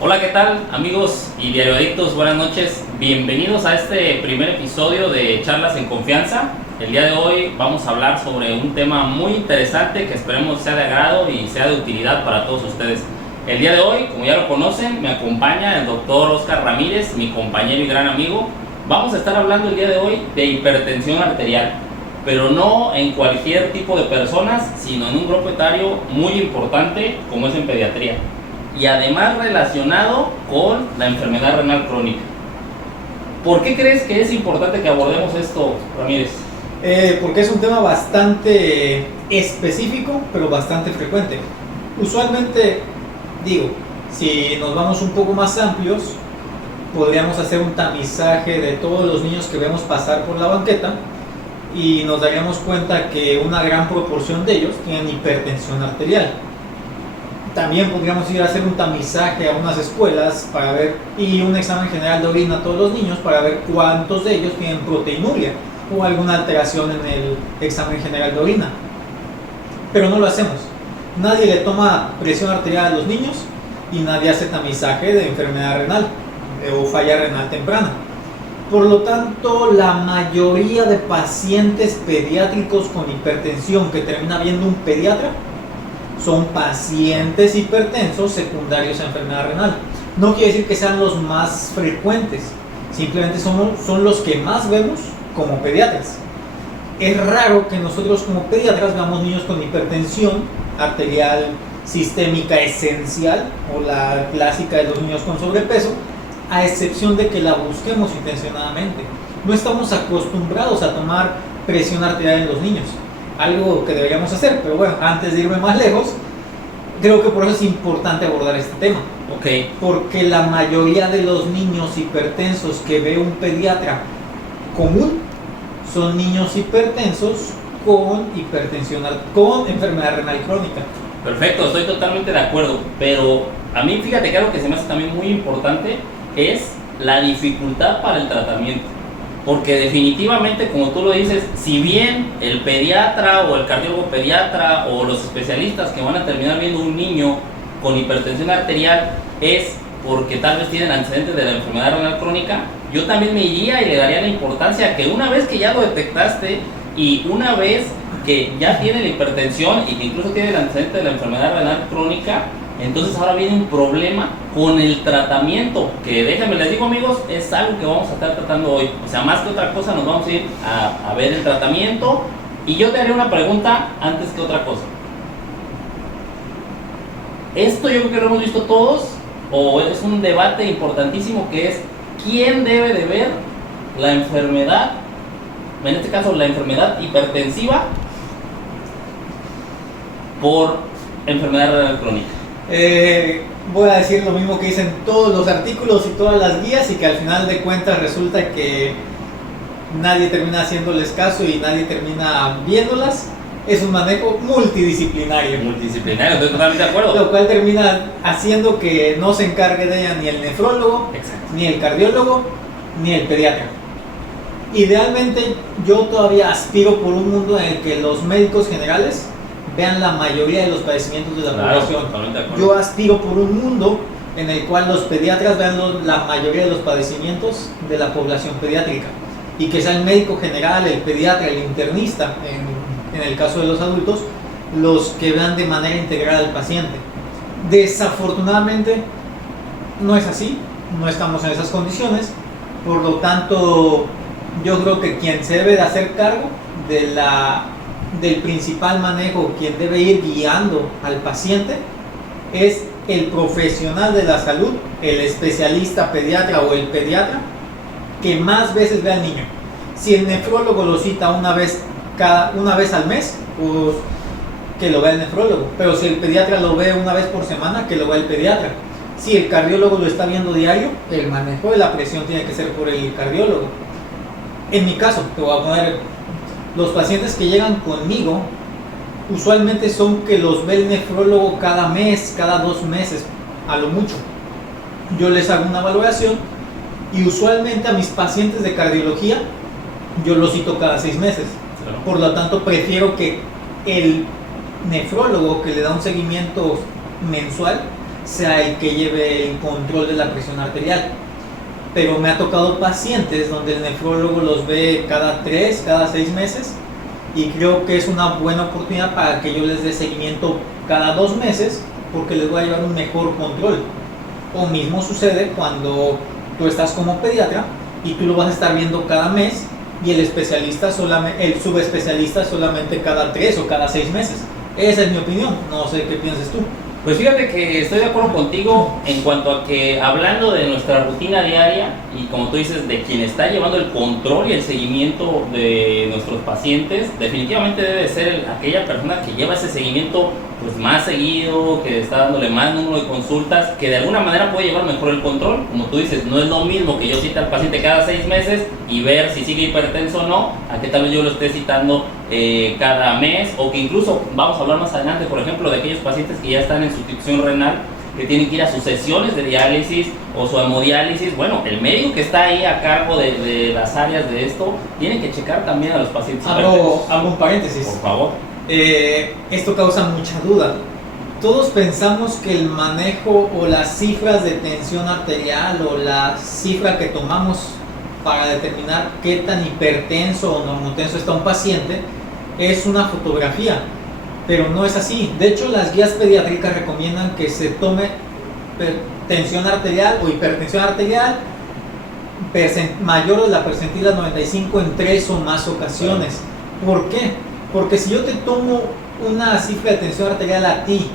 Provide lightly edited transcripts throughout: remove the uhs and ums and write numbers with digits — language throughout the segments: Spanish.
Hola, ¿qué tal, amigos y diarioadictos? Buenas noches. Bienvenidos a este primer episodio de Charlas en Confianza. El día de hoy vamos a hablar sobre un tema muy interesante que esperemos sea de agrado y sea de utilidad para todos ustedes. El día de hoy, como ya lo conocen, me acompaña el doctor Oscar Ramírez, mi compañero y gran amigo. Vamos a estar hablando el día de hoy de hipertensión arterial, pero no en cualquier tipo de personas, sino en un grupo etario muy importante como es en pediatría, y además relacionado con la enfermedad renal crónica. ¿Por qué crees que es importante que abordemos esto, Ramírez? Porque es un tema bastante específico, pero bastante frecuente. Usualmente, si nos vamos un poco más amplios, podríamos hacer un tamizaje de todos los niños que vemos pasar por la banqueta y nos daríamos cuenta que una gran proporción de ellos tienen hipertensión arterial. También podríamos ir a hacer un tamizaje a unas escuelas para ver, y un examen general de orina a todos los niños para ver cuántos de ellos tienen proteinuria o alguna alteración en el examen general de orina. Pero no lo hacemos. Nadie le toma presión arterial a los niños y nadie hace tamizaje de enfermedad renal o falla renal temprana. Por lo tanto, la mayoría de pacientes pediátricos con hipertensión que termina viendo un pediatra son pacientes hipertensos secundarios a enfermedad renal. No quiere decir que sean los más frecuentes, simplemente son los que más vemos como pediatras. Es raro que nosotros como pediatras veamos niños con hipertensión arterial sistémica esencial o la clásica de los niños con sobrepeso, a excepción de que la busquemos intencionadamente. No estamos acostumbrados a tomar presión arterial en los niños, algo que deberíamos hacer, pero bueno, antes de irme más lejos, creo que por eso es importante abordar este tema. Porque la mayoría de los niños hipertensos que ve un pediatra común son niños hipertensos con enfermedad renal crónica. Perfecto, estoy totalmente de acuerdo, pero a mí fíjate que algo que se me hace también muy importante es la dificultad para el tratamiento. Porque definitivamente, como tú lo dices, si bien el pediatra o el cardiólogo pediatra o los especialistas que van a terminar viendo un niño con hipertensión arterial es porque tal vez tienen antecedentes de la enfermedad renal crónica, yo también me iría y le daría la importancia que una vez que ya lo detectaste y una vez que ya tiene la hipertensión y que incluso tiene el antecedente de la enfermedad renal crónica, entonces ahora viene un problema con el tratamiento, que déjenme les digo, amigos, es algo que vamos a estar tratando hoy. O sea, más que otra cosa nos vamos a ir a ver el tratamiento, y yo te haré una pregunta antes que otra cosa. Esto yo creo que lo hemos visto todos, o es un debate importantísimo, que es quién debe de ver la enfermedad, en este caso la enfermedad hipertensiva por enfermedad renal crónica. Voy a decir lo mismo que dicen todos los artículos y todas las guías, y que al final de cuentas resulta que nadie termina haciéndoles caso y nadie termina viéndolas. Es un manejo multidisciplinario. Estoy totalmente de acuerdo. Lo cual termina haciendo que no se encargue de ella ni el nefrólogo, ni el cardiólogo, ni el pediatra. Idealmente, yo todavía aspiro por un mundo en el que los médicos generales vean la mayoría de los padecimientos de la población. Yo aspiro por un mundo en el cual los pediatras vean la mayoría de los padecimientos de la población pediátrica, y que sea el médico general, el pediatra, el internista, en el caso de los adultos, los que vean de manera integral al paciente. Desafortunadamente no es así, no estamos en esas condiciones. Por lo tanto, yo creo que quien se debe de hacer cargo del principal manejo, quien debe ir guiando al paciente, es el profesional de la salud, el especialista pediatra o el pediatra que más veces ve al niño. Si el nefrólogo lo cita una vez al mes, pues que lo vea el nefrólogo. Pero si el pediatra lo ve una vez por semana, que lo vea el pediatra. Si el cardiólogo lo está viendo diario, el manejo de la presión tiene que ser por el cardiólogo. En mi caso, te voy a poner, los pacientes que llegan conmigo usualmente son que los ve el nefrólogo cada mes, cada 2 meses, a lo mucho. Yo les hago una valoración y usualmente a mis pacientes de cardiología yo los cito cada 6 meses. Por lo tanto, prefiero que el nefrólogo que le da un seguimiento mensual sea el que lleve el control de la presión arterial. Pero me ha tocado pacientes donde el nefrólogo los ve cada 3, cada 6 meses, y creo que es una buena oportunidad para que yo les dé seguimiento cada 2 meses, porque les voy a llevar un mejor control. O mismo sucede cuando tú estás como pediatra y tú lo vas a estar viendo cada mes, y el especialista el subespecialista solamente cada 3 o cada 6 meses. Esa es mi opinión, no sé qué piensas tú. Pues fíjate que estoy de acuerdo contigo en cuanto a que, hablando de nuestra rutina diaria y como tú dices, de quien está llevando el control y el seguimiento de nuestros pacientes, definitivamente debe ser aquella persona que lleva ese seguimiento pues más seguido, que está dándole más número de consultas, que de alguna manera puede llevar mejor el control. Como tú dices, no es lo mismo que yo cite al paciente cada 6 meses y ver si sigue hipertenso o no, a que tal vez yo lo esté citando cada mes, o que incluso vamos a hablar más adelante, por ejemplo, de aquellos pacientes que ya están en sustitución renal, que tienen que ir a sus sesiones de diálisis o su hemodiálisis. Bueno, el médico que está ahí a cargo de las áreas de esto tiene que checar también a los pacientes. Hago un paréntesis. Por favor. Esto causa mucha duda. Todos pensamos que el manejo o las cifras de tensión arterial o la cifra que tomamos para determinar qué tan hipertenso o normotenso está un paciente es una fotografía, pero no es así. De hecho, las guías pediátricas recomiendan que se tome tensión arterial o hipertensión arterial mayor de la percentila 95 en 3 o más ocasiones. ¿Por qué? Porque si yo te tomo una cifra de tensión arterial a ti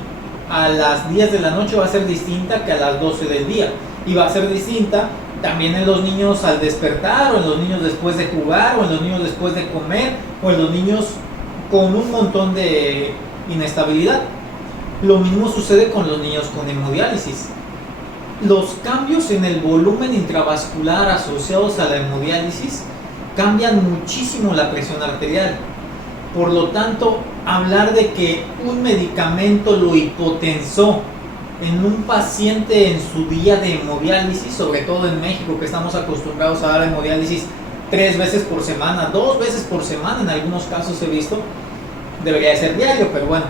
a las 10 de la noche, va a ser distinta que a las 12 del día, y va a ser distinta también en los niños al despertar, o en los niños después de jugar, o en los niños después de comer, o en los niños con un montón de inestabilidad. Lo mismo sucede con los niños con hemodiálisis. Los cambios en el volumen intravascular asociados a la hemodiálisis cambian muchísimo la presión arterial. Por lo tanto, hablar de que un medicamento lo hipotensó en un paciente en su día de hemodiálisis, sobre todo en México, que estamos acostumbrados a dar hemodiálisis 3 veces por semana, 2 veces por semana, en algunos casos he visto, debería de ser diario, pero bueno.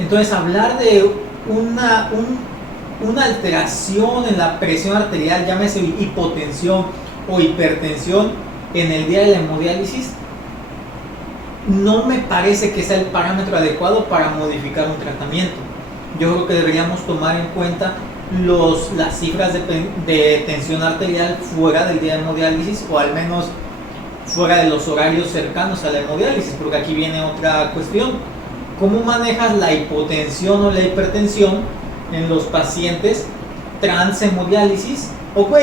Entonces, hablar de una alteración en la presión arterial, llámese hipotensión o hipertensión, en el día de la hemodiálisis, no me parece que sea el parámetro adecuado para modificar un tratamiento. Yo creo que deberíamos tomar en cuenta las cifras de tensión arterial fuera del día de hemodiálisis, o al menos fuera de los horarios cercanos a la hemodiálisis, porque aquí viene otra cuestión. ¿Cómo manejas la hipotensión o la hipertensión en los pacientes transhemodiálisis? Ok,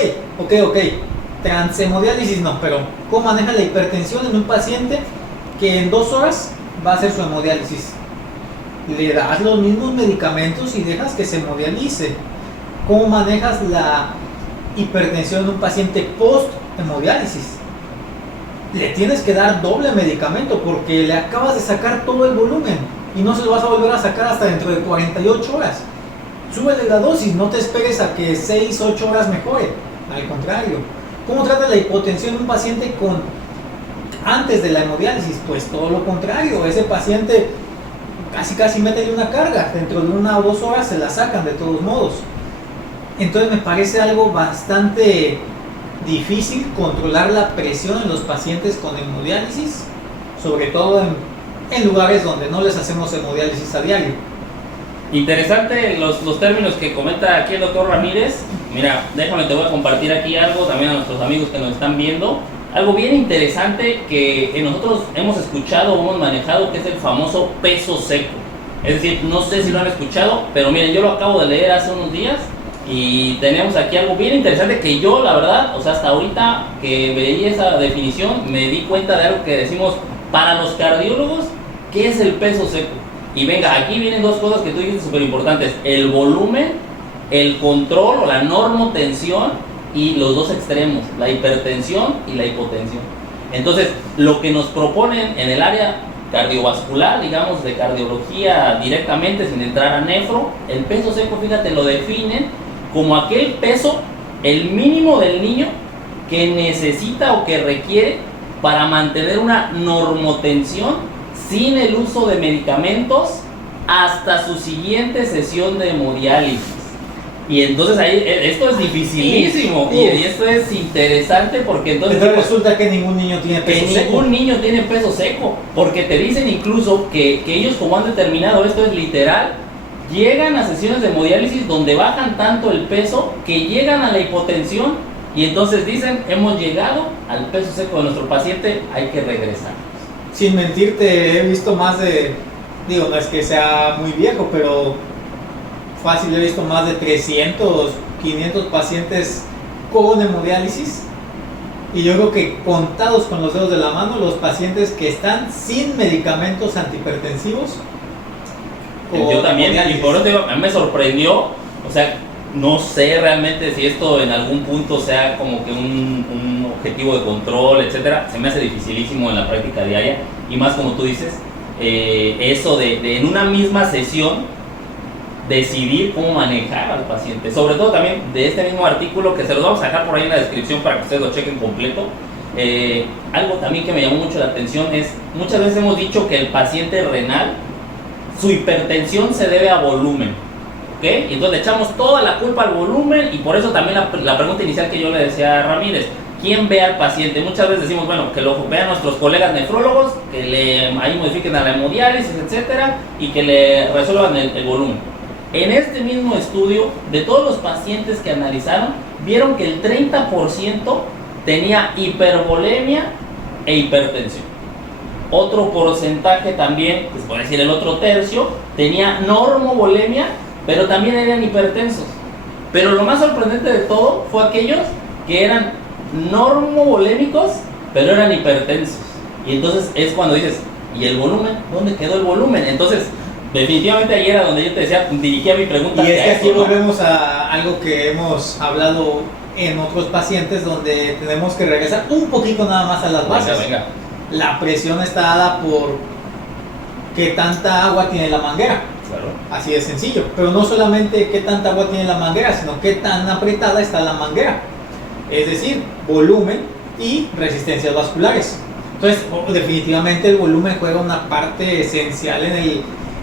transhemodiálisis no, pero ¿cómo manejas la hipertensión en un paciente que en 2 horas va a hacer su hemodiálisis? Le das los mismos medicamentos y dejas que se hemodialice. ¿Cómo manejas la hipertensión en un paciente post-hemodiálisis? Le tienes que dar doble medicamento porque le acabas de sacar todo el volumen y no se lo vas a volver a sacar hasta dentro de 48 horas. Súbele la dosis, no te esperes a que 6-8 horas mejore. Al contrario. ¿Cómo tratas la hipotensión en un paciente antes de la hemodiálisis? Pues todo lo contrario. Ese paciente casi métele una carga, dentro de 1 o 2 horas se la sacan de todos modos. Entonces me parece algo bastante difícil controlar la presión en los pacientes con hemodiálisis, sobre todo en lugares donde no les hacemos hemodiálisis a diario. Interesante los términos que comenta aquí el doctor Ramírez. Mira, déjame, te voy a compartir aquí algo también a nuestros amigos que nos están viendo. Algo bien interesante que nosotros hemos escuchado o hemos manejado, que es el famoso peso seco. Es decir, no sé si lo han escuchado, pero miren, yo lo acabo de leer hace unos días y tenemos aquí algo bien interesante que yo, la verdad, o sea, hasta ahorita que veía esa definición, me di cuenta de algo que decimos para los cardiólogos, ¿qué es el peso seco? Y venga, aquí vienen 2 cosas que tú dijiste súper importantes: el volumen, el control o la normotensión, y los 2 extremos, la hipertensión y la hipotensión. Entonces, lo que nos proponen en el área cardiovascular, digamos, de cardiología directamente, sin entrar a nefro, el peso seco, fíjate, lo definen como aquel peso, el mínimo del niño, que necesita o que requiere para mantener una normotensión sin el uso de medicamentos hasta su siguiente sesión de hemodiálisis. Y entonces ahí, esto es dificilísimo. Y esto es interesante porque entonces resulta que ningún niño tiene peso seco. Ningún niño tiene peso seco. Porque te dicen incluso que ellos, como han determinado, esto es literal, llegan a sesiones de hemodiálisis donde bajan tanto el peso que llegan a la hipotensión. Y entonces dicen, hemos llegado al peso seco de nuestro paciente, hay que regresar. Sin mentirte, he visto más de, digo, no es que sea muy viejo, pero fácil he visto más de 300, 500 pacientes con hemodiálisis. Y yo creo que contados con los dedos de la mano los pacientes que están sin medicamentos antihipertensivos. Yo también, y por eso a mí me sorprendió, o sea, no sé realmente si esto en algún punto sea como que un objetivo de control, etcétera. Se me hace dificilísimo en la práctica diaria, y más como tú dices, eso de en una misma sesión decidir cómo manejar al paciente. Sobre todo también de este mismo artículo, que se los vamos a dejar por ahí en la descripción para que ustedes lo chequen completo. Algo también que me llamó mucho la atención es, muchas veces hemos dicho que el paciente renal, su hipertensión se debe a volumen, ¿ok? Y entonces le echamos toda la culpa al volumen, y por eso también la pregunta inicial que yo le decía a Ramírez, ¿quién ve al paciente? Muchas veces decimos, bueno, que lo vean nuestros colegas nefrólogos, que ahí modifiquen a la hemodiálisis, etcétera, y que le resuelvan el volumen. En este mismo estudio, de todos los pacientes que analizaron, vieron que el 30% tenía hipervolemia e hipertensión. Otro porcentaje también, pues puede decir el otro tercio, tenía normovolemia, pero también eran hipertensos. Pero lo más sorprendente de todo fue aquellos que eran normovolémicos, pero eran hipertensos. Y entonces es cuando dices, ¿y el volumen? ¿Dónde quedó el volumen? Entonces, definitivamente ahí era donde yo te decía, dirigía mi pregunta. Y es que aquí volvemos a algo que hemos hablado en otros pacientes, donde tenemos que regresar un poquito nada más a las bases. Venga. La presión está dada por qué tanta agua tiene la manguera. Claro. Así de sencillo. Pero no solamente qué tanta agua tiene la manguera, sino qué tan apretada está la manguera. Es decir, volumen y resistencias vasculares. Entonces, definitivamente el volumen juega una parte esencial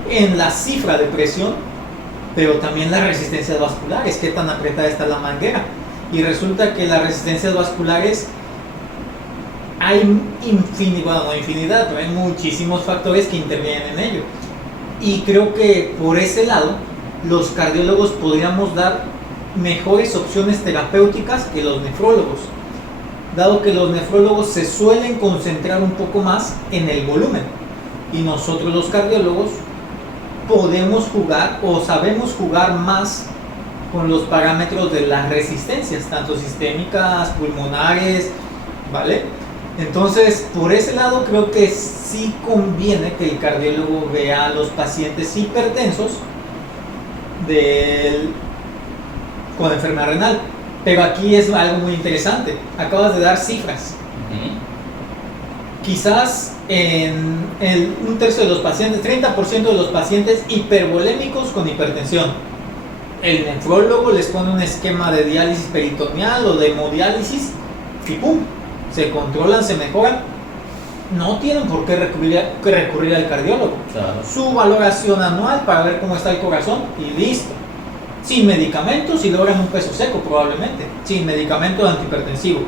en la cifra de presión, pero también las resistencias vasculares, qué tan apretada está la manguera. Y resulta que las resistencias vasculares hay infinidad, pero hay muchísimos factores que intervienen en ello. Y creo que por ese lado, los cardiólogos podríamos dar mejores opciones terapéuticas que los nefrólogos, dado que los nefrólogos se suelen concentrar un poco más en el volumen, y nosotros los cardiólogos podemos jugar o sabemos jugar más con los parámetros de las resistencias, tanto sistémicas, pulmonares, ¿vale? Entonces, por ese lado creo que sí conviene que el cardiólogo vea a los pacientes hipertensos con enfermedad renal. Pero aquí es algo muy interesante, acabas de dar cifras. Quizás en un tercio de los pacientes, 30% de los pacientes hipervolémicos con hipertensión, el nefrólogo les pone un esquema de diálisis peritoneal o de hemodiálisis y ¡pum!, se controlan, se mejoran, no tienen por qué recurrir al cardiólogo. Claro. Su valoración anual para ver cómo está el corazón y listo. Sin medicamentos y logran un peso seco probablemente, sin medicamento antihipertensivo.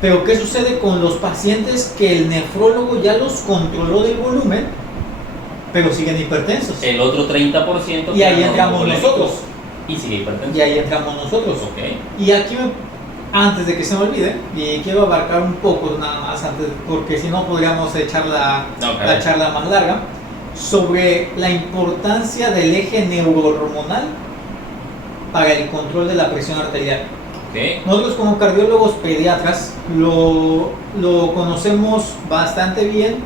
Pero ¿qué sucede con los pacientes que el nefrólogo ya los controló del volumen, pero siguen hipertensos? El otro 30%. Y ahí entramos nosotros. Y sigue hipertenso. Y ahí entramos nosotros. Okay. Y aquí, antes de que se me olvide, y quiero abarcar un poco nada más, porque si no podríamos echar la charla más larga, sobre la importancia del eje neurohormonal para el control de la presión arterial. Okay. Nosotros como cardiólogos pediatras lo conocemos bastante bien,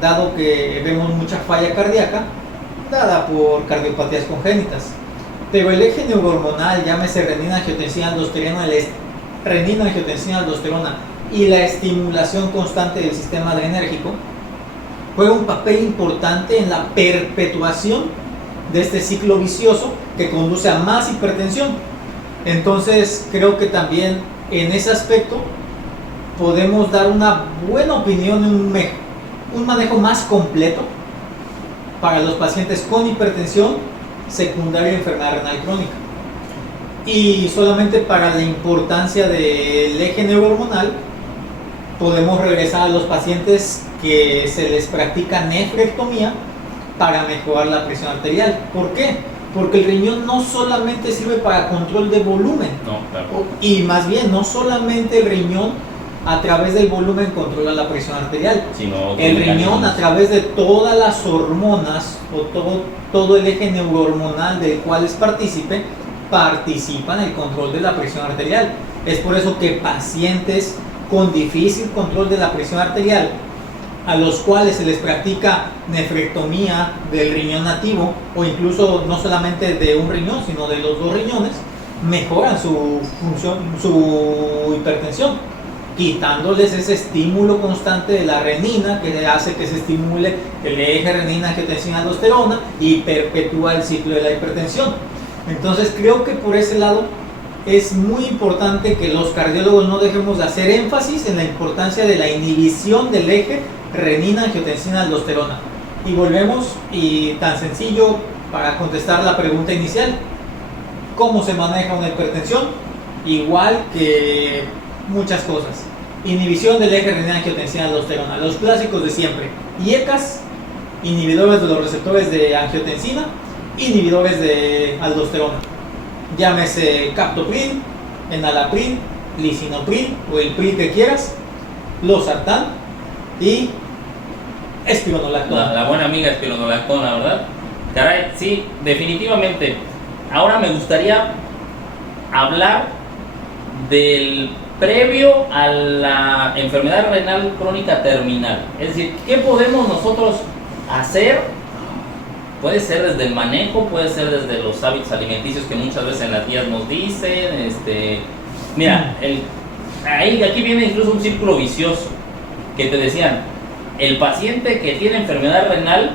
dado que vemos mucha falla cardíaca dada por cardiopatías congénitas. Pero el eje neurohormonal, llámese renina-angiotensina-aldosterona y la estimulación constante del sistema adrenérgico, juega un papel importante en la perpetuación de este ciclo vicioso que conduce a más hipertensión. Entonces creo que también en ese aspecto podemos dar una buena opinión, un manejo más completo para los pacientes con hipertensión secundaria y enfermedad renal crónica. Y solamente para la importancia del eje neurohormonal podemos regresar a los pacientes que se les practica nefrectomía para mejorar la presión arterial. ¿Por qué? Porque el riñón no solamente sirve para control de volumen, No, claro. y más bien no solamente el riñón a través del volumen controla la presión arterial, Sino el riñón a través de todas las hormonas o todo el eje neurohormonal del cual es partícipe, participa en el control de la presión arterial. Es por eso que pacientes con difícil control de la presión arterial, a los cuales se les practica nefrectomía del riñón nativo, o incluso no solamente de un riñón, sino de los dos riñones, mejoran su función, su hipertensión, quitándoles ese estímulo constante de la renina que hace que se estimule el eje renina-angiotensina-aldosterona y perpetúa el ciclo de la hipertensión. Entonces creo que por ese lado es muy importante que los cardiólogos no dejemos de hacer énfasis en la importancia de la inhibición del eje renina-angiotensina-aldosterona. Y volvemos, y tan sencillo para contestar la pregunta inicial: ¿cómo se maneja una hipertensión? Igual que muchas cosas. Inhibición del eje renina-angiotensina-aldosterona, los clásicos de siempre: IECAS, inhibidores de los receptores de angiotensina, inhibidores de aldosterona, llámese captopril, enalapril, lisinopril o el pril que quieras, losartán y espironolactona. La buena amiga espironolactona, ¿verdad? Caray, sí, definitivamente. Ahora me gustaría hablar del previo a la enfermedad renal crónica terminal. Es decir, ¿qué podemos nosotros hacer? Puede ser desde el manejo, puede ser desde los hábitos alimenticios que muchas veces en las guías nos dicen. Mira, aquí viene incluso un círculo vicioso que te decían: el paciente que tiene enfermedad renal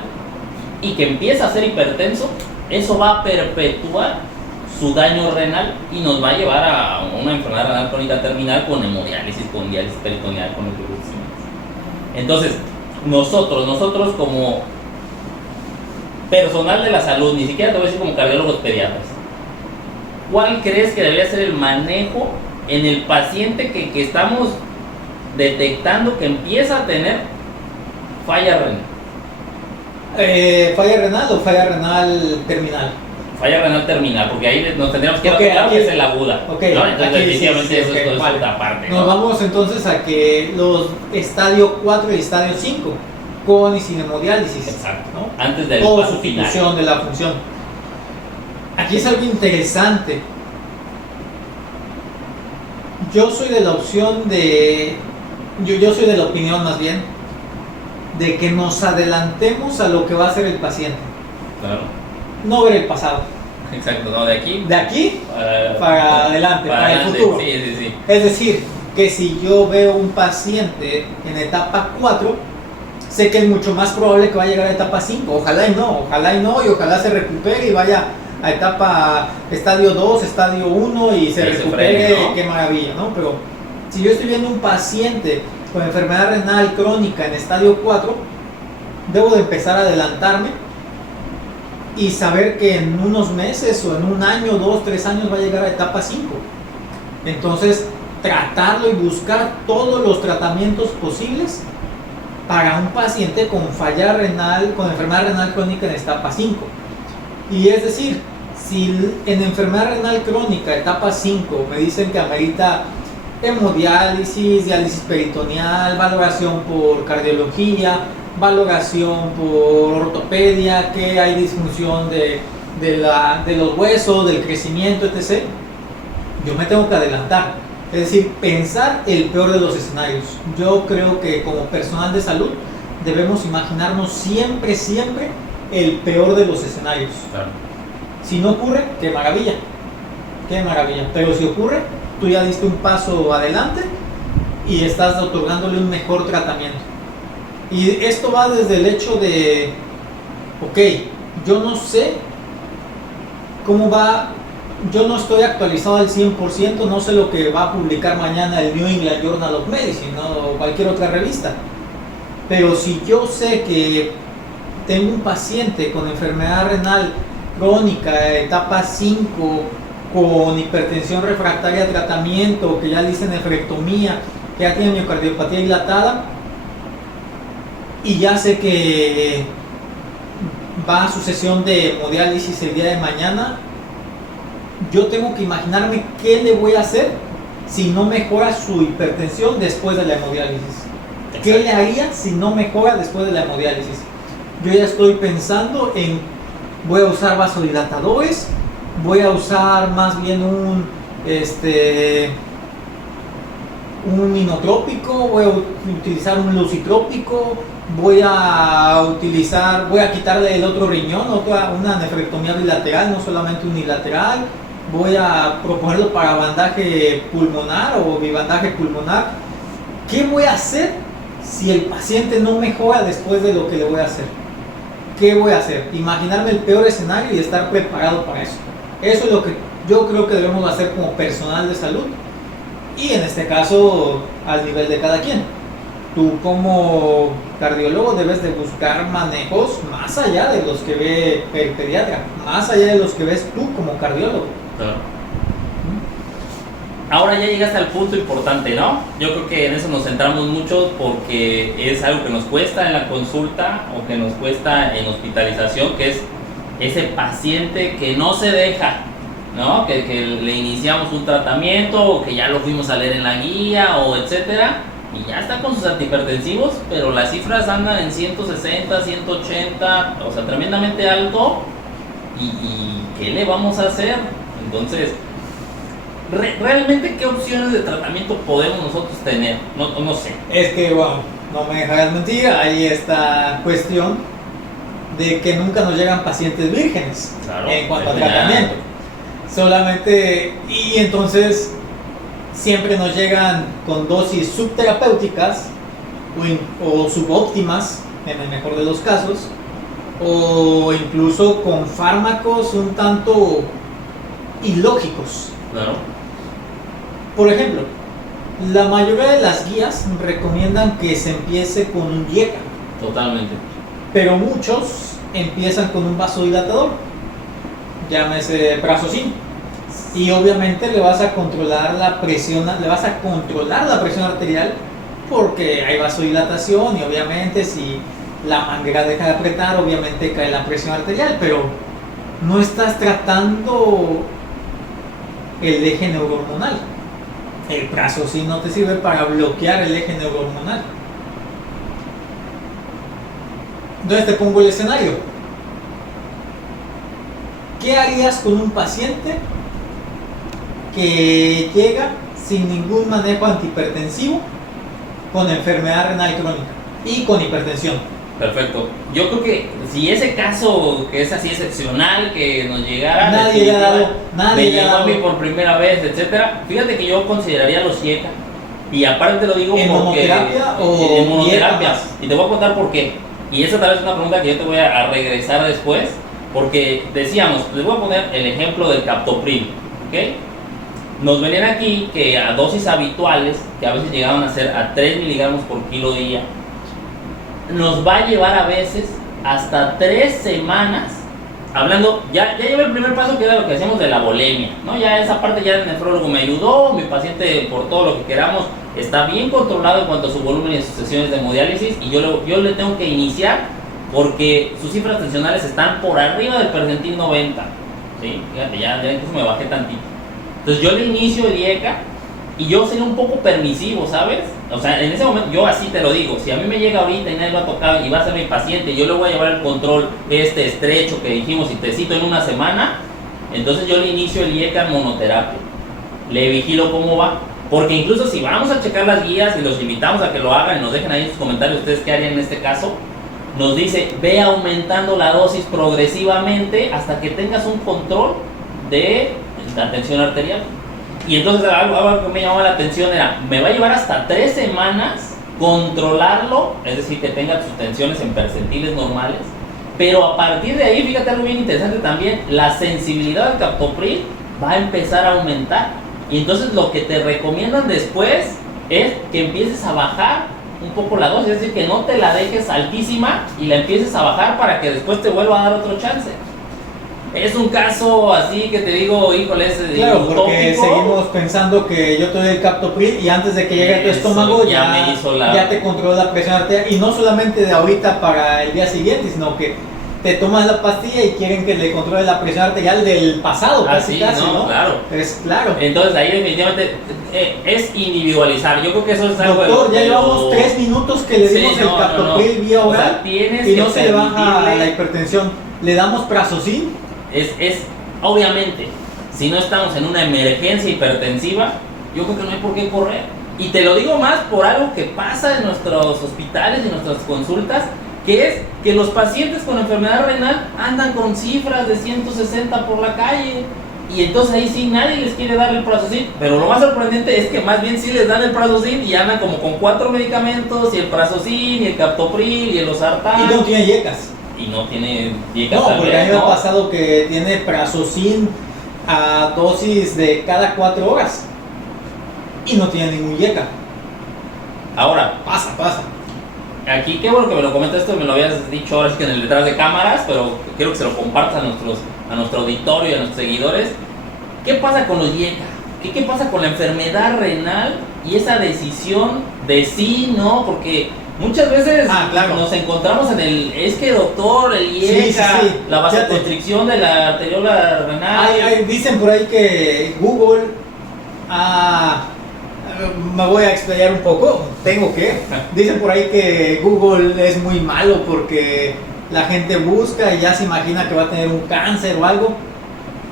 y que empieza a ser hipertenso, eso va a perpetuar su daño renal y nos va a llevar a una enfermedad renal crónica terminal con hemodiálisis, con diálisis peritoneal, con hipoglucemia. Entonces, nosotros como personal de la salud, ni siquiera te voy a decir como cardiólogos pediatras, ¿cuál crees que debería ser el manejo en el paciente que estamos detectando que empieza a tener falla renal? ¿Falla renal o falla renal terminal? Falla renal terminal, porque ahí nos tendríamos que Okay, claro que es en la aguda. Okay, ¿no? Entonces, aquí definitivamente sí, eso okay, es vale. otra parte. Nos ¿no? vamos entonces a que los estadio 4 y estadio 5, con y sin hemodiálisis. Exacto. ¿no? Antes del O paso sustitución final. de la función. Aquí es algo interesante. Yo soy de la opción de... Yo soy de la opinión más bien de que nos adelantemos a lo que va a hacer el paciente. Claro. No ver el pasado. Exacto, ¿no? De aquí De aquí para para el adelante. futuro. Sí. Es decir, que si yo veo un paciente en etapa 4, sé que es mucho más probable que vaya a llegar a etapa 5. Ojalá y no, y ojalá se recupere y vaya a etapa estadio 2, estadio 1 y se recupere, frene, ¿no? qué maravilla, ¿no? Pero si yo estoy viendo un paciente con enfermedad renal crónica en estadio 4, debo de empezar a adelantarme y saber que en unos meses o en un año, 2, 3 años va a llegar a etapa 5. Entonces, tratarlo y buscar todos los tratamientos posibles para un paciente con falla renal, con enfermedad renal crónica en etapa 5. Y es decir, si en enfermedad renal crónica etapa 5 me dicen que amerita hemodiálisis, diálisis peritoneal, valoración por cardiología, valoración por ortopedia, que hay disfunción de los huesos, del crecimiento, etc., yo me tengo que adelantar. Es decir, pensar el peor de los escenarios. Yo creo que como personal de salud debemos imaginarnos siempre el peor de los escenarios. Claro. Si no ocurre, qué maravilla, pero si ocurre, tú ya diste un paso adelante y estás otorgándole un mejor tratamiento. Y esto va desde el hecho de, ok, yo no sé cómo va, yo no estoy actualizado al 100%, no sé lo que va a publicar mañana el New England Journal of Medicine, ¿no? O cualquier otra revista. Pero si yo sé que tengo un paciente con enfermedad renal crónica, etapa 5, con hipertensión refractaria a tratamiento, que ya le hice nefrectomía, que ya tiene miocardiopatía dilatada, y ya sé que va a su sesión de hemodiálisis el día de mañana, yo tengo que imaginarme qué le voy a hacer si no mejora su hipertensión después de la hemodiálisis. ¿Qué le haría si no mejora después de la hemodiálisis? Yo ya estoy pensando en, voy a usar vasodilatadores, voy a usar más bien un inotrópico, voy a utilizar un lucitrópico, voy a quitarle el otro riñón, una nefrectomía bilateral, no solamente unilateral, voy a proponerlo para bandaje pulmonar o bibandaje pulmonar. ¿Qué voy a hacer si el paciente no mejora después de lo que le voy a hacer? ¿Qué voy a hacer? Imaginarme el peor escenario y estar preparado para eso. Eso es lo que yo creo que debemos hacer como personal de salud, y en este caso al nivel de cada quien. Tú como cardiólogo debes de buscar manejos más allá de los que ve el pediatra, más allá de los que ves tú como cardiólogo. Claro. Ahora ya llegaste al punto importante, ¿no? Yo creo que en eso nos centramos mucho porque es algo que nos cuesta en la consulta o que nos cuesta en hospitalización, que es ese paciente que no se deja, ¿no? Que le iniciamos un tratamiento o que ya lo fuimos a leer en la guía o etcétera, y ya está con sus antihipertensivos, pero las cifras andan en 160, 180, o sea, tremendamente alto, y ¿qué le vamos a hacer? Entonces, ¿realmente qué opciones de tratamiento podemos nosotros tener? No sé. Es que, bueno, no me dejarás mentir, hay esta cuestión de que nunca nos llegan pacientes vírgenes, Claro, en cuanto a tratamiento. Solamente, y entonces siempre nos llegan con dosis subterapéuticas o subóptimas, en el mejor de los casos, o incluso con fármacos un tanto ilógicos. Claro. Por ejemplo, la mayoría de las guías recomiendan que se empiece con un IECA, Totalmente. pero muchos empiezan con un vasodilatador, llámese Prazosin, y obviamente le vas a controlar la presión arterial, porque hay vasodilatación, y obviamente si la manguera deja de apretar, obviamente cae la presión arterial, pero no estás tratando el eje neurohormonal. El Prazosin no te sirve para bloquear el eje neurohormonal. Entonces te pongo el escenario. ¿Qué harías con un paciente que llega sin ningún manejo antihipertensivo, con enfermedad renal crónica y con hipertensión? Perfecto. Yo creo que si ese caso que es así excepcional, que nos llegara, Nadie le ha dado, me llegó a mí por primera vez, etcétera, fíjate que yo consideraría los IECA. Y aparte te lo digo ¿En porque monoterapia o en monoterapia. IECA? Y te voy a contar por qué. Y esa tal vez es una pregunta que yo te voy a regresar después, porque decíamos, les voy a poner el ejemplo del captopril, ¿ok? Nos venían aquí que a dosis habituales, que a veces llegaban a ser a 3 miligramos por kilo día, nos va a llevar a veces hasta 3 semanas, hablando, ya llevé el primer paso, que era lo que decíamos de la volemia, ¿no? Ya esa parte ya el nefrólogo me ayudó, mi paciente, por todo lo que queramos, está bien controlado en cuanto a su volumen y sus sesiones de hemodiálisis, y yo le tengo que iniciar porque sus cifras tensionales están por arriba del percentil 90, ¿sí? Fíjate, ya incluso me bajé tantito. Entonces yo le inicio el IECA y yo sería un poco permisivo, ¿sabes? O sea, en ese momento, yo así te lo digo, si a mí me llega ahorita y nadie lo ha tocado y va a ser mi paciente, yo le voy a llevar el control estrecho que dijimos y te cito en una semana, entonces yo le inicio el IECA en monoterapia, le vigilo cómo va, porque incluso si vamos a checar las guías y los invitamos a que lo hagan y nos dejen ahí en sus comentarios ustedes qué harían en este caso, nos dice, ve aumentando la dosis progresivamente hasta que tengas un control de la tensión arterial. Y entonces algo que me llamaba la atención era, me va a llevar hasta 3 semanas controlarlo, es decir, que tenga sus tensiones en percentiles normales, pero a partir de ahí, fíjate algo bien interesante también, la sensibilidad al captopril va a empezar a aumentar. Y entonces lo que te recomiendan después es que empieces a bajar un poco la dosis, es decir, que no te la dejes altísima y la empieces a bajar para que después te vuelva a dar otro chance. Es un caso así que te digo, híjole, es claro, utópico. porque seguimos pensando que yo te doy el captopril y antes de que llegue a tu estómago ya te controla la presión arterial, y no solamente de ahorita para el día siguiente, sino que te tomas la pastilla y quieren que le controle la presión arterial del pasado, casi, ¿no? Claro. Es claro. Entonces ahí definitivamente es individualizar. Yo creo que eso es algo. Doctor, ya llevamos 3 minutos que le dimos el captopril vía oral, y no se le baja la hipertensión. ¿Le damos Prazosin? Es obviamente, si no estamos en una emergencia hipertensiva, yo creo que no hay por qué correr. Y te lo digo más por algo que pasa en nuestros hospitales y nuestras consultas, que es que los pacientes con enfermedad renal andan con cifras de 160 por la calle. Y entonces ahí sí nadie les quiere dar el Prazosin, pero lo más sorprendente es que más bien sí les dan el Prazosin y andan como con 4 medicamentos, y el Prazosin, y el captopril, y el losartán. Y no tiene yecas. Y no tiene yecas. No, porque a mí me ha pasado que tiene Prazosin a dosis de cada 4 horas y no tiene ningún yeca. Ahora, pasa. Aquí qué bueno que me lo comentas, esto me lo habías dicho ahora, es que en el detrás de cámaras, pero quiero que se lo compartas a nuestro auditorio y a nuestros seguidores. ¿Qué pasa con los YECA? ¿Qué pasa con la enfermedad renal y esa decisión de sí, no? Porque muchas veces nos encontramos en el, es que doctor, el YECA, la vasoconstricción de la arteriola renal. Dicen por ahí que Google, me voy a explayar un poco, dicen por ahí que Google es muy malo porque la gente busca y ya se imagina que va a tener un cáncer o algo.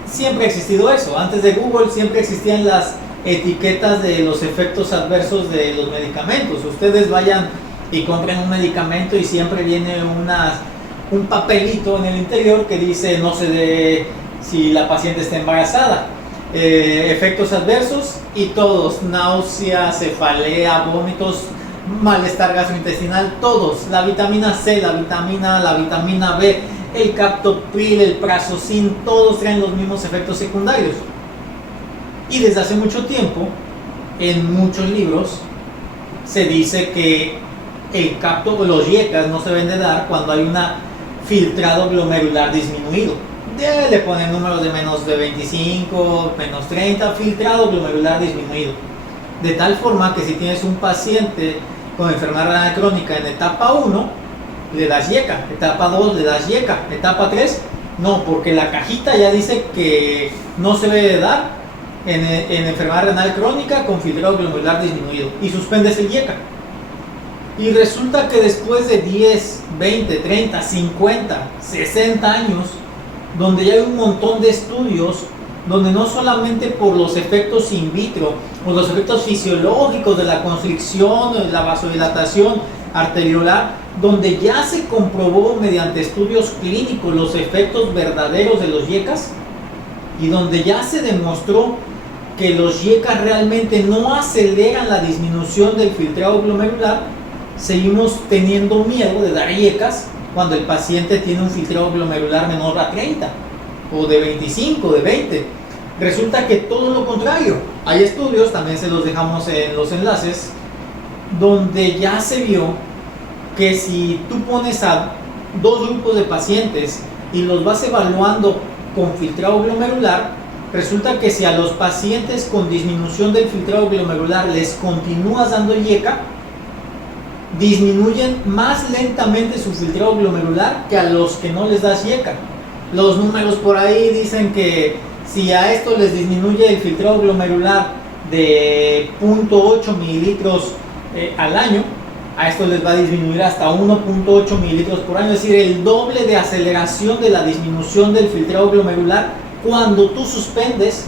Siempre ha existido eso. Antes de Google siempre existían las etiquetas de los efectos adversos de los medicamentos. Ustedes vayan y compren un medicamento y siempre viene un papelito en el interior que dice no sé si la paciente está embarazada. Efectos adversos y todos: náusea, cefalea, vómitos, malestar gastrointestinal, todos. La vitamina C, la vitamina B, el captopril, el Prazosin, todos traen los mismos efectos secundarios. Y desde hace mucho tiempo, en muchos libros, se dice que los YECAs no se deben de dar cuando hay un filtrado glomerular disminuido. Le ponen números de menos de 25, menos 30, filtrado glomerular disminuido. De tal forma que si tienes un paciente con enfermedad renal crónica en etapa 1, le das YECA, etapa 2 le das YECA, etapa 3 no, porque la cajita ya dice que no se debe dar en enfermedad renal crónica con filtrado glomerular disminuido, y suspendes el YECA. Y resulta que después de 10, 20, 30, 50, 60 años, donde ya hay un montón de estudios, donde no solamente por los efectos in vitro o los efectos fisiológicos de la constricción o de la vasodilatación arteriolar, donde ya se comprobó mediante estudios clínicos los efectos verdaderos de los YECAs, y donde ya se demostró que los YECAs realmente no aceleran la disminución del filtrado glomerular, seguimos teniendo miedo de dar YECAs cuando el paciente tiene un filtrado glomerular menor a 30 o de 25, de 20. Resulta que todo lo contrario. Hay estudios, también se los dejamos en los enlaces, donde ya se vio que si tú pones a 2 grupos de pacientes y los vas evaluando con filtrado glomerular, resulta que si a los pacientes con disminución del filtrado glomerular les continúas dando YECA, disminuyen más lentamente su filtrado glomerular que a los que no les das YECA. Los números por ahí dicen que si a esto les disminuye el filtrado glomerular de 0.8 mililitros al año, a esto les va a disminuir hasta 1.8 mililitros por año, es decir, el doble de aceleración de la disminución del filtrado glomerular cuando tú suspendes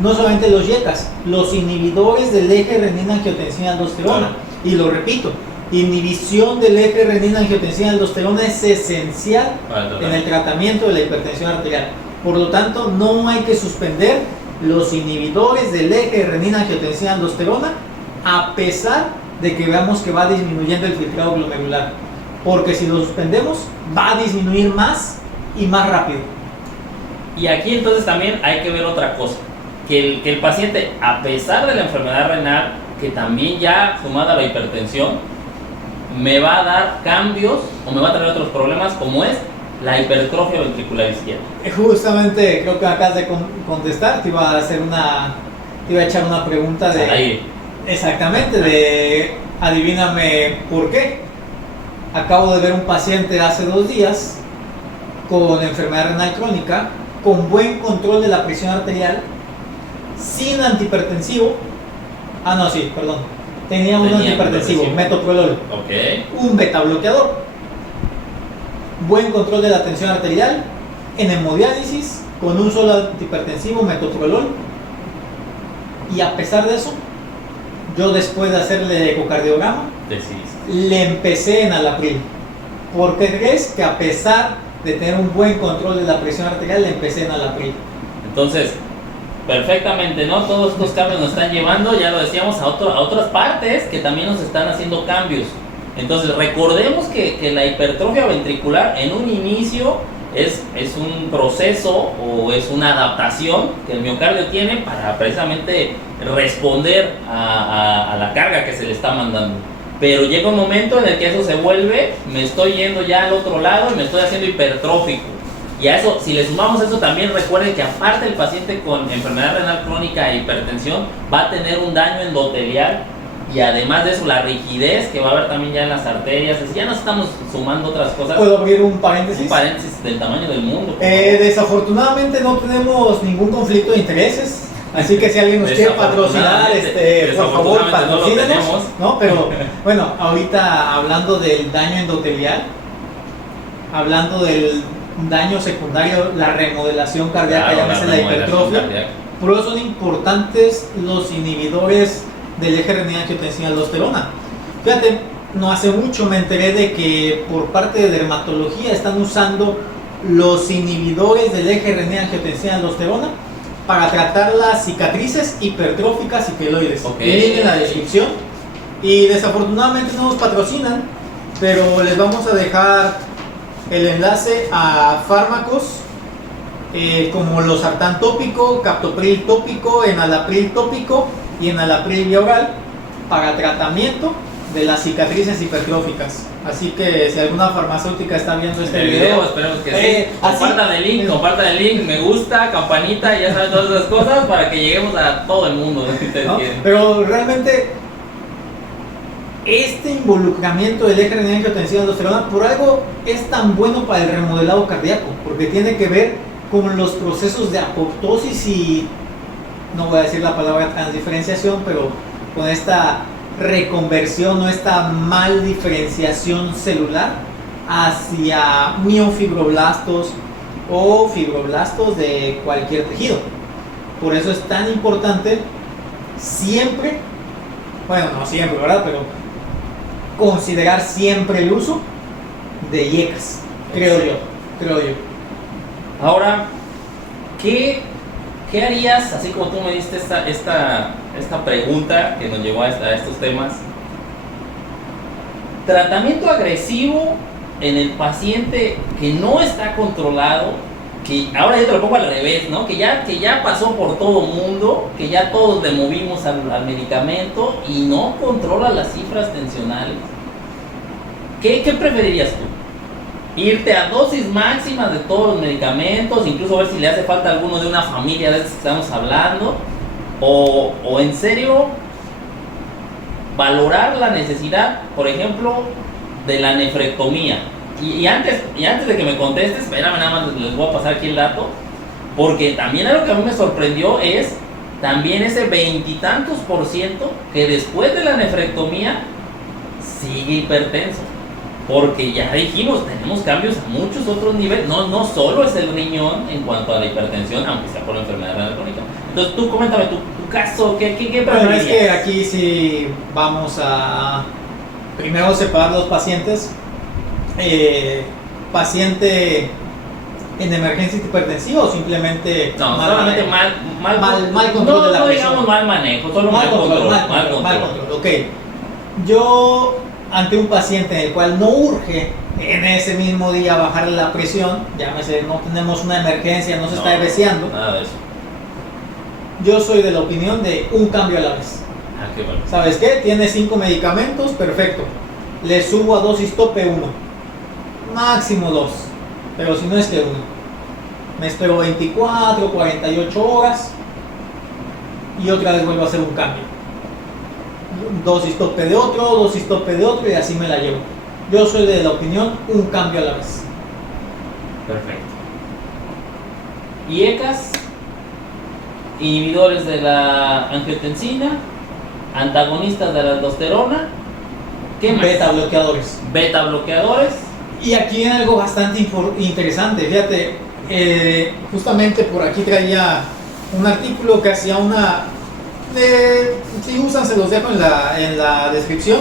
no solamente los YECAs, los inhibidores del eje renina-angiotensina-aldosterona. Y lo repito, inhibición del eje renina-angiotensina-aldosterona es esencial en el tratamiento de la hipertensión arterial. Por lo tanto, no hay que suspender los inhibidores del eje renina-angiotensina-aldosterona a pesar de que veamos que va disminuyendo el filtrado glomerular, porque si lo suspendemos va a disminuir más y más rápido. Y aquí entonces también hay que ver otra cosa, que el paciente, a pesar de la enfermedad renal, que también ya sumada a la hipertensión, me va a dar cambios o me va a traer otros problemas como es la hipertrofia ventricular izquierda. Justamente creo que acabas de contestar, te iba a echar una pregunta de... Ahí. Exactamente, de adivíname por qué. Acabo de ver un paciente hace 2 días con enfermedad renal crónica, con buen control de la presión arterial, sin antihipertensivo. Tenía un antihipertensivo, metoprolol, un beta bloqueador, buen control de la tensión arterial, en hemodiálisis, con un solo antihipertensivo, metoprolol, y a pesar de eso, yo después de hacerle el ecocardiograma, le empecé en enalapril. ¿Por qué crees que a pesar de tener un buen control de la presión arterial, le empecé en enalapril? Entonces, perfectamente, ¿no? Todos estos cambios nos están llevando, ya lo decíamos, a otras partes que también nos están haciendo cambios. Entonces, recordemos que la hipertrofia ventricular en un inicio es un proceso o es una adaptación que el miocardio tiene para precisamente responder a la carga que se le está mandando. Pero llega un momento en el que eso se vuelve, me estoy yendo ya al otro lado y me estoy haciendo hipertrófico. Y a eso, si le sumamos eso, también recuerden que aparte el paciente con enfermedad renal crónica e hipertensión va a tener un daño endotelial y además de eso la rigidez que va a haber también ya en las arterias. Así ya nos estamos sumando otras cosas. ¿Puedo abrir un paréntesis? Un paréntesis del tamaño del mundo. Desafortunadamente no tenemos ningún conflicto de intereses. Así que si alguien nos quiere patrocinar, por favor, patrocínenos, ¿no? Pero bueno, ahorita hablando del daño endotelial, hablando del daño secundario, la remodelación cardíaca, llámese la hipertrofia, por eso son importantes los inhibidores del eje renin-angiotensina-aldosterona. Fíjate, no hace mucho me enteré de que por parte de dermatología están usando los inhibidores del eje renin-angiotensina-aldosterona para tratar las cicatrices hipertróficas y queloides. Link en la descripción. Y desafortunadamente no nos patrocinan, pero les vamos a dejar el enlace a fármacos como los sartán tópico, captopril tópico, enalapril tópico y enalapril vía oral para tratamiento de las cicatrices hipertróficas. Así que si alguna farmacéutica está viendo este video, esperemos que sí. Compartan el link, me gusta, campanita, y ya saben todas esas cosas para que lleguemos a todo el mundo, ¿no? Pero realmente este involucramiento del eje renin-angiotensina-aldosterona por algo es tan bueno para el remodelado cardíaco, porque tiene que ver con los procesos de apoptosis y, no voy a decir la palabra transdiferenciación, pero con esta reconversión o esta mal diferenciación celular hacia miofibroblastos o fibroblastos de cualquier tejido. Por eso es tan importante siempre, bueno, no siempre, ¿verdad? Pero considerar siempre el uso de IECAS, creo yo. Ahora, ¿qué harías, así como tú me diste esta pregunta que nos llevó a estos temas? Tratamiento agresivo en el paciente que no está controlado, que ahora yo te lo pongo al revés, ¿no? Que ya pasó por todo mundo, que ya todos le movimos al medicamento y no controla las cifras tensionales. ¿Qué preferirías tú? ¿Irte a dosis máximas de todos los medicamentos, incluso ver si le hace falta alguno de una familia de esas que estamos hablando? ¿O en serio valorar la necesidad, por ejemplo, de la nefrectomía? Y antes de que me contestes, espérame, nada más les voy a pasar aquí el dato, porque también algo que a mí me sorprendió es también ese 20% que después de la nefrectomía sigue hipertenso. Porque ya dijimos, tenemos cambios a muchos otros niveles, no solo es el riñón en cuanto a la hipertensión, aunque sea por la enfermedad renal crónica. Entonces tú coméntame tu caso, ¿qué preferirías? Bueno, es que aquí sí vamos a primero separar los pacientes. Paciente en emergencia hipertensiva o simplemente solamente mal control de la presión. No digamos mal manejo, solo mal control. Ok, yo ante un paciente en el cual no urge en ese mismo día bajarle la presión, llámese, no tenemos una emergencia, no se está deseando, nada de eso. Yo soy de la opinión de un cambio a la vez. Qué bueno. ¿Sabes qué? Tiene 5 medicamentos, perfecto. le subo a dosis tope 1, máximo 2, pero si no es que 1. Me espero 24, 48 horas y otra vez vuelvo a hacer un cambio. Dosis tope de otro, dosis tope de otro y así me la llevo. Yo soy de la opinión, un cambio a la vez. Perfecto. IECAS, inhibidores de la angiotensina, antagonistas de la aldosterona, ¿qué más? Beta bloqueadores. Beta bloqueadores. Y aquí hay algo bastante interesante, fíjate, justamente por aquí traía un artículo que hacía una, si usan se los dejo en la descripción,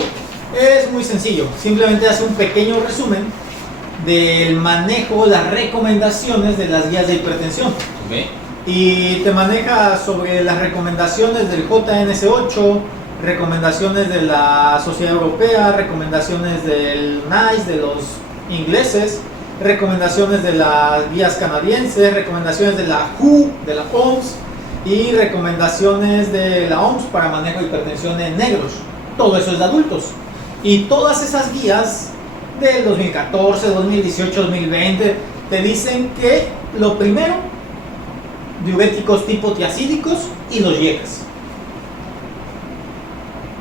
es muy sencillo, simplemente hace un pequeño resumen del manejo, las recomendaciones de las guías de hipertensión. Okay. Y te maneja sobre las recomendaciones del JNS8, recomendaciones de la Sociedad Europea, recomendaciones del NICE, de los ingleses, recomendaciones de las guías canadienses, recomendaciones de la WHO, de la OMS y recomendaciones de la OMS para manejo de hipertensión en negros. Todo eso es de adultos. Y todas esas guías del 2014, 2018, 2020 te dicen que lo primero, diuréticos tipo tiacídicos y los IECAS.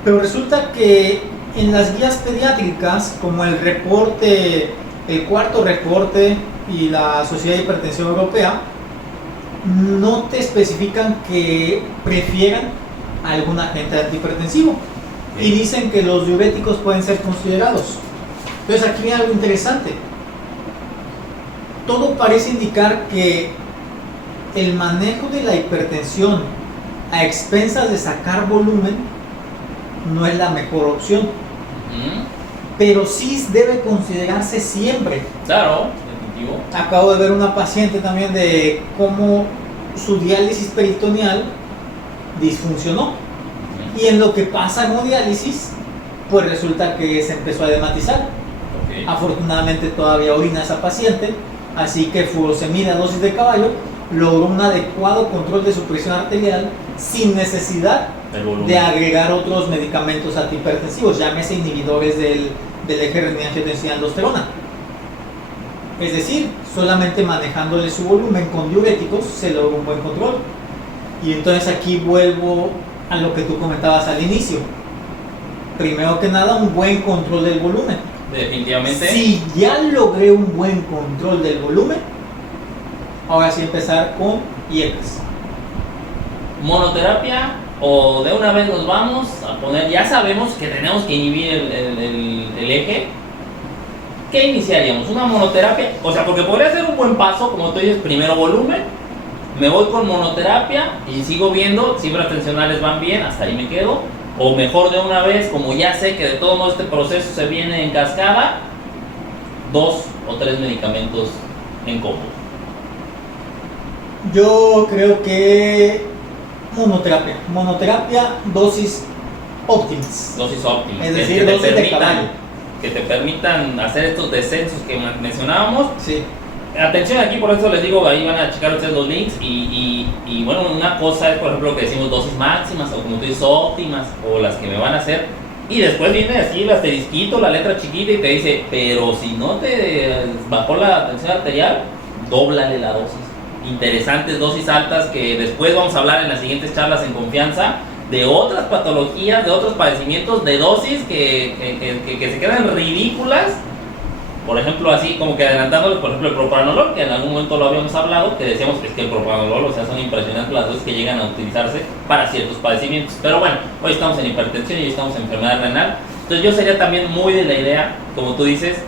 Pero resulta que en las guías pediátricas, como el reporte, el cuarto reporte y la Sociedad de Hipertensión Europea, no te especifican que prefieran algún agente antihipertensivo. Y dicen que los diuréticos pueden ser considerados. Entonces aquí viene algo interesante. Todo parece indicar que el manejo de la hipertensión a expensas de sacar volumen no es la mejor opción. Pero sí debe considerarse siempre. Claro, definitivo. Acabo de ver una paciente también de cómo su diálisis peritoneal disfuncionó. Y en lo que pasa en hemodiálisis, pues resulta que se empezó a hematizar. Okay. Afortunadamente todavía orina esa paciente, así que furosemida dosis de caballo logró un adecuado control de su presión arterial sin necesidad de agregar otros medicamentos antihipertensivos, llámese inhibidores del eje renina-angiotensina-aldosterona. Es decir, solamente manejándole su volumen con diuréticos se logra un buen control. Y entonces aquí vuelvo a lo que tú comentabas al inicio. Primero que nada, un buen control del volumen. Definitivamente. Si ya logré un buen control del volumen, ahora sí empezar con IECAS. Monoterapia, o de una vez nos vamos a poner, ya sabemos que tenemos que inhibir el eje. ¿Qué iniciaríamos? ¿Una monoterapia? O sea, porque podría ser un buen paso, como tú dices, primero volumen, me voy con monoterapia y sigo viendo, cifras tensionales van bien, hasta ahí me quedo. O mejor de una vez, como ya sé que de todo modo este proceso se viene en cascada, 2 o 3 medicamentos en combo. Yo creo que monoterapia, dosis óptimas. Dosis óptimas. Es decir, dosis de caballo. Que te permitan hacer estos descensos que mencionábamos. Sí. Atención aquí, por eso les digo, ahí van a checar ustedes los links y bueno, una cosa es por ejemplo que decimos dosis máximas o como tú dices óptimas o las que me van a hacer y después viene así el asterisquito, la letra chiquita y te dice, pero si no te bajó la tensión arterial, dóblale la dosis. Interesantes dosis altas que después vamos a hablar en las siguientes charlas en confianza de otras patologías, de otros padecimientos, de dosis que se quedan ridículas. Por ejemplo, así como que adelantándoles, por ejemplo, el propranolol, que en algún momento lo habíamos hablado, que decíamos que es que el propranolol, o sea, son impresionantes las dosis que llegan a utilizarse para ciertos padecimientos. Pero bueno, hoy estamos en hipertensión y hoy estamos en enfermedad renal. Entonces yo sería también muy de la idea, como tú dices,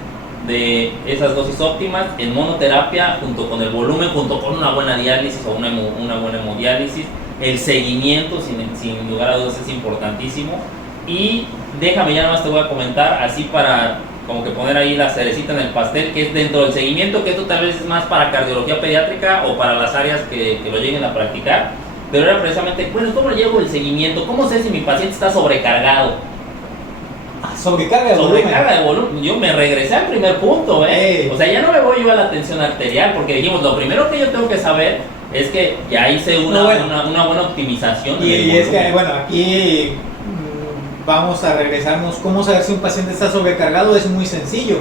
de esas dosis óptimas en monoterapia, junto con el volumen, junto con una buena diálisis o una buena hemodiálisis. El seguimiento, sin lugar a dudas, es importantísimo. Y déjame, ya nada más te voy a comentar, así para como que poner ahí la cerecita en el pastel, que es dentro del seguimiento, que esto tal vez es más para cardiología pediátrica o para las áreas que lo lleguen a practicar, pero era precisamente, bueno, ¿cómo llevo el seguimiento? ¿Cómo sé si mi paciente está sobrecargado? Sobrecarga de volumen. Yo me regresé al primer punto, O sea, ya no me voy yo a la tensión arterial, porque dijimos, lo primero que yo tengo que saber es que ya hice una buena optimización. Y es que, bueno, aquí vamos a regresarnos. ¿Cómo saber si un paciente está sobrecargado? Es muy sencillo.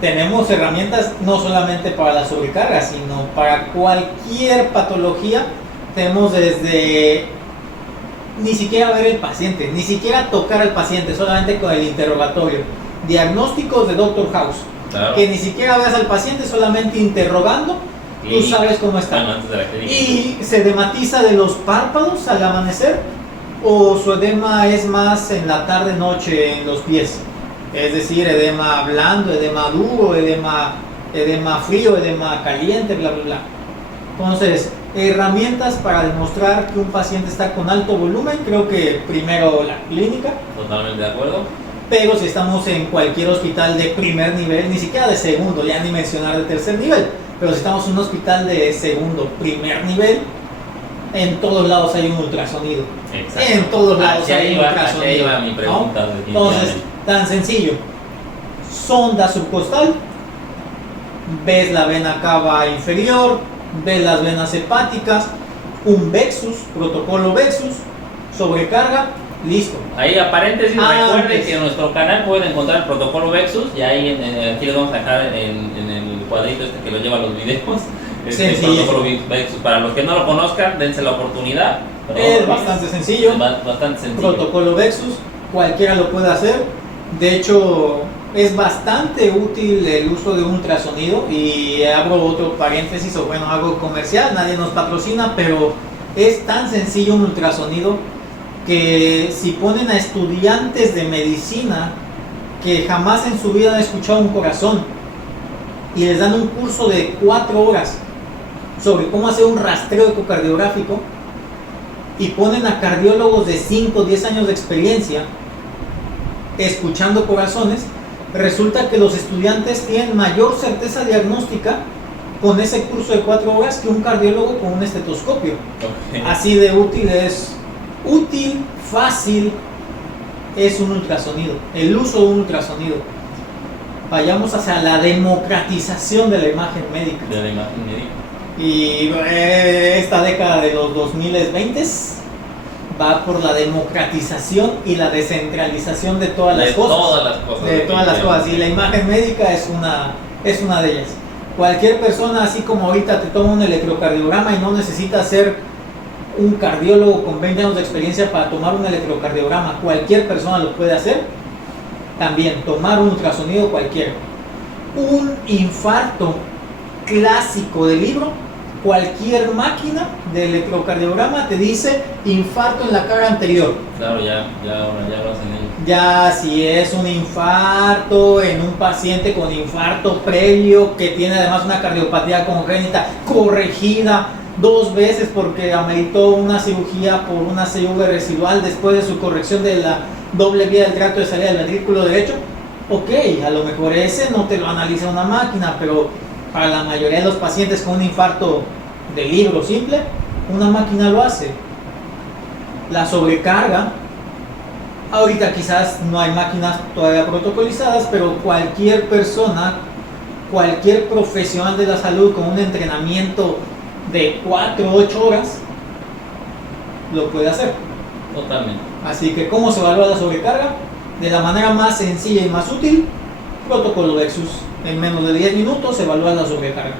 Tenemos herramientas no solamente para la sobrecarga, sino para cualquier patología. Tenemos desde ni siquiera ver el paciente, ni siquiera tocar al paciente, solamente con el interrogatorio. Diagnósticos de Doctor House. Claro. Que ni siquiera veas al paciente, solamente interrogando, tú sabes cómo está. Bueno, antes de la clínica. Y se edematiza de los párpados al amanecer, o su edema es más en la tarde noche en los pies, es decir, edema blando, edema duro, edema frío, edema caliente, bla bla bla. Entonces, herramientas para demostrar que un paciente está con alto volumen, creo que primero la clínica. Totalmente de acuerdo. Pero si estamos en cualquier hospital de primer nivel, ni siquiera de segundo, ya ni mencionar de tercer nivel, pero si estamos en un hospital de segundo, primer nivel, en todos lados hay un ultrasonido. Exacto. En todos lados Hacia hay un ultrasonido. Hacia ahí va mi pregunta. ¿No? Entonces, tan sencillo. Sonda subcostal, ves la vena cava inferior, ves las venas hepáticas, un Vexus, protocolo Vexus, sobrecarga, listo. Ahí a paréntesis, recuerden Antes. que en nuestro canal pueden encontrar el protocolo Vexus, y ahí aquí les vamos a dejar en el cuadrito este que lo lleva los videos. El protocolo Vexus, para los que no lo conozcan, dense la oportunidad. Es bastante sencillo. Es bastante sencillo. Protocolo Vexus, cualquiera lo puede hacer. De hecho, es bastante útil el uso de un ultrasonido. Y abro otro paréntesis, o bueno, hago comercial, nadie nos patrocina, pero es tan sencillo un ultrasonido que si ponen a estudiantes de medicina que jamás en su vida han escuchado un corazón y les dan un curso de 4 horas sobre cómo hacer un rastreo ecocardiográfico, y ponen a cardiólogos de 5 o 10 años de experiencia escuchando corazones, resulta que los estudiantes tienen mayor certeza diagnóstica con ese curso de 4 horas que un cardiólogo con un estetoscopio. Okay. Así de útil es. Útil, fácil es un ultrasonido, el uso de un ultrasonido. Vayamos hacia la democratización de la imagen médica. De la imagen médica. Y esta década de los 2020 va por la democratización y la descentralización de todas las cosas. Todas las cosas. De todas las cosas. Y la imagen médica es una de ellas. Cualquier persona, así como ahorita te toma un electrocardiograma y no necesita ser un cardiólogo con 20 años de experiencia para tomar un electrocardiograma, cualquier persona lo puede hacer. También tomar un ultrasonido cualquiera. Un infarto clásico del libro, cualquier máquina de electrocardiograma te dice infarto en la cara anterior. Claro, ya lo hacen ellos. Ya si es un infarto en un paciente con infarto previo que tiene además una cardiopatía congénita corregida 2 veces porque ameritó una cirugía por una CV residual después de su corrección de la doble vía del tracto de salida del ventrículo derecho, ok, a lo mejor ese no te lo analiza una máquina, pero para la mayoría de los pacientes con un infarto de libro simple, una máquina lo hace. La sobrecarga, ahorita quizás no hay máquinas todavía protocolizadas, pero cualquier persona, cualquier profesional de la salud con un entrenamiento de 4 o 8 horas lo puede hacer. Totalmente. Así que, ¿cómo se evalúa la sobrecarga? De la manera más sencilla y más útil, protocolo Vexus. En menos de 10 minutos se evalúa la sobrecarga.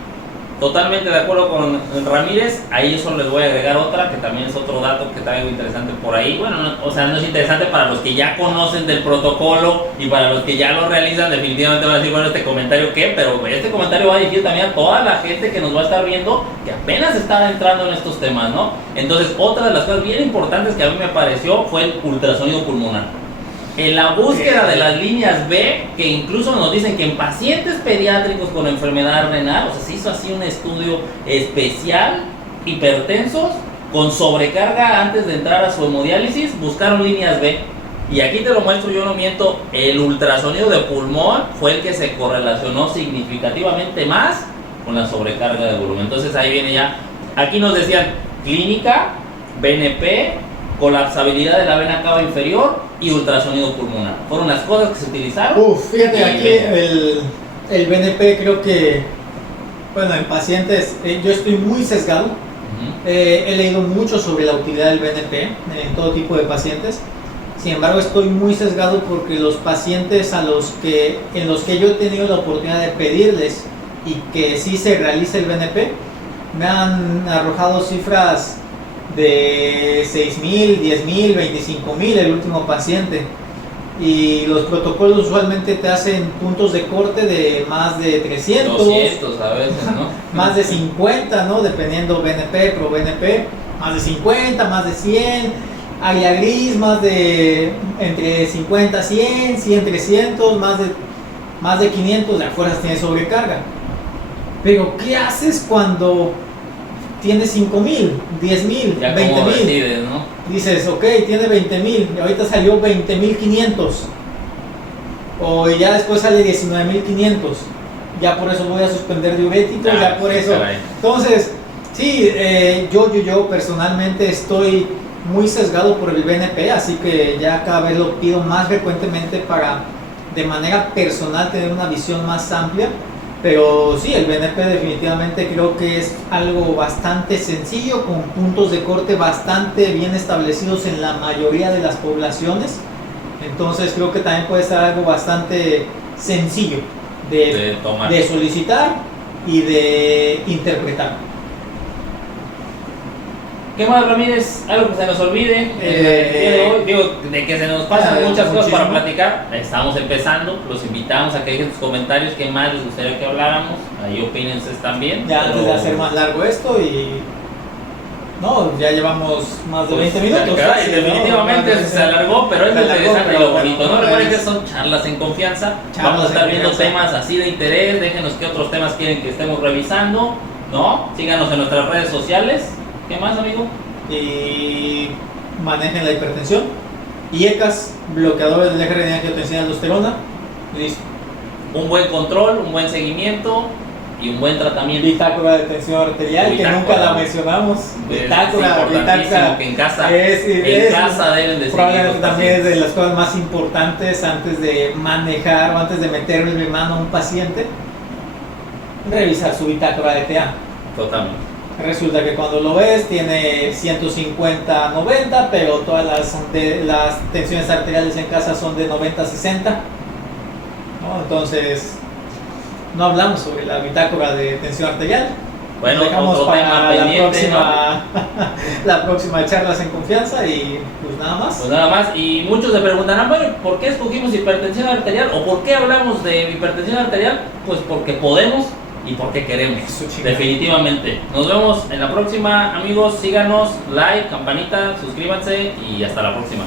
Totalmente de acuerdo con Ramírez. Ahí yo solo les voy a agregar otra, que también es otro dato que traigo interesante por ahí. Bueno, no es interesante para los que ya conocen del protocolo, y para los que ya lo realizan definitivamente van a decir, bueno, este comentario qué, pero este comentario va dirigido también a toda la gente que nos va a estar viendo, que apenas está entrando en estos temas, ¿no? Entonces, otra de las cosas bien importantes que a mí me pareció fue el ultrasonido pulmonar. En la búsqueda de las líneas B, que incluso nos dicen que en pacientes pediátricos con enfermedad renal, o sea, se hizo así un estudio especial, hipertensos, con sobrecarga antes de entrar a su hemodiálisis, buscaron líneas B. Y aquí te lo muestro, yo no miento, el ultrasonido de pulmón fue el que se correlacionó significativamente más con la sobrecarga de volumen. Entonces ahí viene ya, aquí nos decían clínica, BNP, colapsabilidad de la vena cava inferior y ultrasonido pulmonar. Fueron las cosas que se utilizaron. Fíjate, aquí el BNP creo que, bueno, en pacientes, yo estoy muy sesgado. He leído mucho sobre la utilidad del BNP en todo tipo de pacientes. Sin embargo, estoy muy sesgado porque los pacientes en los que yo he tenido la oportunidad de pedirles y que sí se realiza el BNP, me han arrojado cifras de 6,000, 10,000, 25,000 el último paciente. Y los protocolos usualmente te hacen puntos de corte de más de 300, 200 a veces, ¿no? más de 50, ¿no? Dependiendo BNP, pro BNP, más de 50, más de 100, área gris, más de entre 50, 100, 100, 300, más de 500, de afuera tienes sobrecarga. Pero ¿qué haces cuando tienes 5,000, 10,000, 20,000? ¿no? Dices, ok, tiene 20,000 y ahorita salió 20,500. O ya después sale 19,500. Ya por eso voy a suspender diuréticos, ya por eso. Caray. Entonces, sí, yo personalmente estoy muy sesgado por el BNP, así que ya cada vez lo pido más frecuentemente para de manera personal tener una visión más amplia. Pero sí, el BNP definitivamente creo que es algo bastante sencillo, con puntos de corte bastante bien establecidos en la mayoría de las poblaciones. Entonces creo que también puede ser algo bastante sencillo de solicitar y de interpretar. ¿Qué más, Ramírez? Algo que se nos olvide el día de hoy. Digo, de que se nos pasan muchas cosas para platicar. Estamos empezando. Los invitamos a que dejen sus comentarios. ¿Qué más les gustaría que habláramos? Ahí opínense también. Ya antes de hacer más largo esto y... No, ya llevamos más de 20 minutos. Casi, definitivamente ¿no? se alargó, pero es lo interesante y lo bonito. No recuerden que es... son charlas en confianza. Vamos a estar viendo temas así de interés. Déjenos qué otros temas quieren que estemos revisando, ¿no? Síganos en nuestras redes sociales. ¿Qué más, amigo? Y manejen la hipertensión. IECAS, bloqueadores del eje renina-angiotensina aldosterona. Listo. Un buen control, un buen seguimiento y un buen tratamiento. Bitácora de tensión arterial, que nunca la mencionamos. Bitácora, que en casa, casa deben de seguir. Probablemente también es de las cosas más importantes antes de manejar o antes de meterle mi mano a un paciente. Revisar su bitácora de TA. Totalmente. Resulta que cuando lo ves tiene 150-90, pero todas las tensiones arteriales en casa son de 90-60, ¿no? Entonces no hablamos sobre la bitácora de tensión arterial. Bueno, dejamos otro para tema la pendiente, próxima, la próxima charlas en confianza y pues nada más. Pues nada más, y muchos se preguntarán, bueno, ¿por qué escogimos hipertensión arterial? ¿O por qué hablamos de hipertensión arterial? Pues porque podemos y porque queremos, definitivamente. Nos vemos en la próxima, amigos. Síganos, like, campanita, suscríbanse y hasta la próxima.